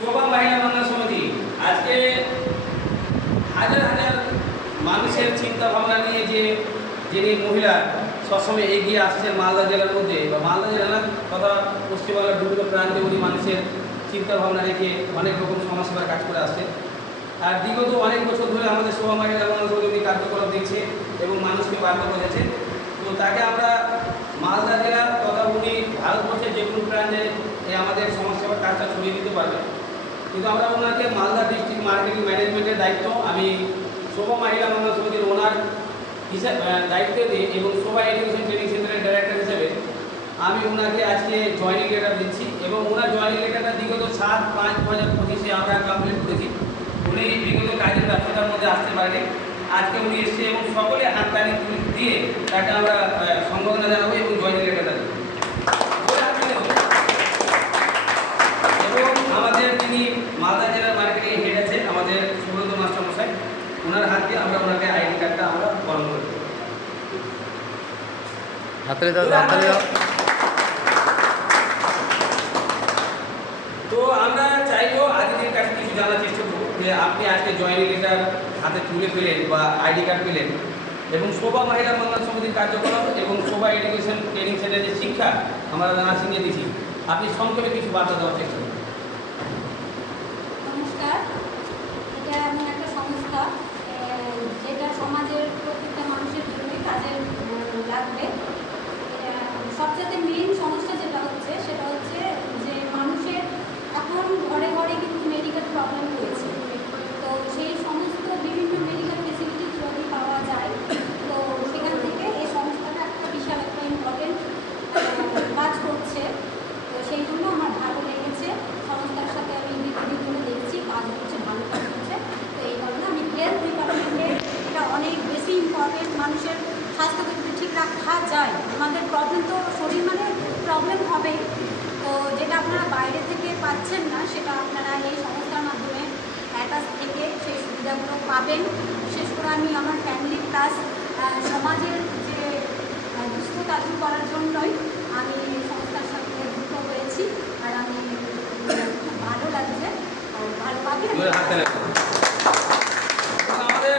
শোভা মহিলা বাংলা সমিতি আজকে হাজার হাজার মানুষের চিন্তা ভাবনা নিয়ে যিনি মহিলা সবসময় এগিয়ে আসছেন মালদা জেলার মধ্যে বা মালদা জেলার তথা পশ্চিমবাংলার বিভিন্ন প্রান্তে উনি মানুষের চিন্তা ভাবনা রেখে অনেক রকম সমাজসেবার কাজ করে আসছে। আর বিগত অনেক বছর ধরে আমাদের শোভা মহিলা বাংলা সমিতি উনি কার্যকলাপ দিচ্ছে এবং মানুষকে বার্তা বোঝাচ্ছে। তো তাকে আমরা মালদা জেলার তথা উনি ভারতবর্ষের যে কোনো প্রান্তে আমাদের সমাজসেবার কাজটা ছড়িয়ে দিতে পারবেন। কিন্তু আমরা ওনাকে মালদা ডিস্ট্রিক্ট মার্কেটিং ম্যানেজমেন্টের দায়িত্ব আমি শোভা মহিলা বাংলা সমিতির ওনার হিসাবে দায়িত্ব দিই এবং শোভা এডুকেশন ট্রেনিং সেন্টারের ডাইরেক্টর হিসেবে আমি ওনাকে আজকে জয়েনিং লেটার দিচ্ছি এবং ওনার জয়েনিং লেটারটা বিগত 7/5/2025 আমরা কমপ্লিট করেছি। উনি বিগত কাজের ব্যবসাটার মধ্যে আসতে পারেনি, আজকে উনি এসছে এবং সকলে হাততালি দিয়ে তাকে আমরা সম্বোধনা জানাবো এবং জয়েনিং লেটারটা দেবো। এবং আমাদের যিনি মালদা জেলার মার্কেটিং হেড আছেন আমাদের সুব্রত মাস্টার মশাই, ওনার হাত দিয়ে আমরা ওনাকে আইডি কার্ডটা আমরা বরণ করে দেবো। হাততালি দাও, হাততালি দাও। তো আমরা চাইবো আজকের কাছে কিছু জানার চেষ্টা করবো যে আপনি আজকে জয়েনিং লেটার হাতে তুলে পেলেন বা আইডি কার্ড পেলেন এবং শোভা মহিলা বাংলা সমিতির কার্যকলাপ এবং শোভা এডুকেশন ট্রেনিং সেন্টারের যে শিক্ষা আমরা নার্সিংয়ে দিচ্ছি, আপনি সংক্ষেপে কিছু বার্তা দেওয়ার চেষ্টা করুন। নমস্কার, এটা এমন একটা সংস্থা যেটা সমাজের প্রত্যেকটা মানুষের জন্যই কাজে লাগবে। সবচেয়ে মেইন সমস্যা যেটা হচ্ছে সেটা হচ্ছে যে মানুষের এখন ঘরে ঘরে কিন্তু মেডিকেল প্রবলেম রয়েছে। তো সেই সমস্ত বিভিন্ন মেডিকেল ফেসিলিটি যদি পাওয়া যায় তো সেখান থেকে এই সংস্থাটা একটা বিশাল একটা ইম্পর্টেন্ট কাজ করছে। তো সেই জন্য আমার ভালো লেগেছে, সংস্থার সাথে আমি দীর্ঘদিন ধরে দেখছি কাজ করছে, ভালো কাজ করছে। তো এই কারণে আমি হেলথ ডিপার্টমেন্টের এটা অনেক বেশি ইম্পর্টেন্ট। মানুষের স্বাস্থ্যকে যদি ঠিক রাখা যায়, আমাদের প্রবলেম তো শরীর মানে প্রবলেম হবেই। তো যেটা আপনারা বাইরে থেকে পাচ্ছেন না সেটা আপনারা এই সংস্থার মাধ্যমে অ্যাটাচ থেকে সেই সুবিধাগুলো পাবেন। বিশেষ করে আমি আমার ফ্যামিলি প্লাস সমাজের যে দুস্থতা দূর করার জন্যই আমি এই সংস্থার সাথে যুক্ত হয়েছি। আর আমি খুব ভালো লাগছে, ভালোভাবে আমাদের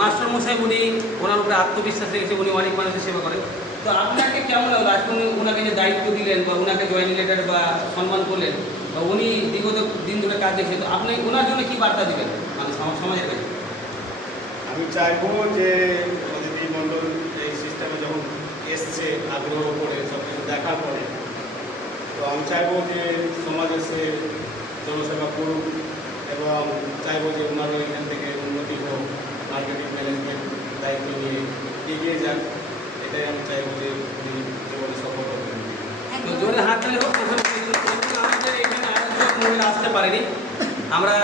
মাস্টার মশাই উনি ওনার উপরে আত্মবিশ্বাস রেখেছে, উনি অনেক মানুষের সেবা করেন। তো আপনাকে কেমন লাগলো আজকে ওনাকে যে দায়িত্ব দিলেন বা ওনাকে জয়েনিং লেটার বা সম্মান করলেন বা উনি বিগত দিন ধরে কাজ দেখছে, তো আপনি ওনার জন্য কী বার্তা দেবেন মানে সমাজের কাছে? আমি চাইবো যে আমাদের এই মণ্ডল এই সিস্টেমে যখন এসছে আগ্রহ করে সব কিছু দেখার পরে, তো আমি চাইবো যে সমাজ এসে জনসেবা করুক এবং চাইবো যে ওনারও এখান থেকে উন্নতি হোক, মার্কেটিং ম্যানেজমেন্ট দায়িত্ব নিয়ে এগিয়ে যাক। এটাই আমি চাইবো যে উনি জীবনে সফল হবেন। তো জোরে হাত তালি হোক। আমাদের এখানে আরেকজন মহিলা আসতে পারেনি, আমরা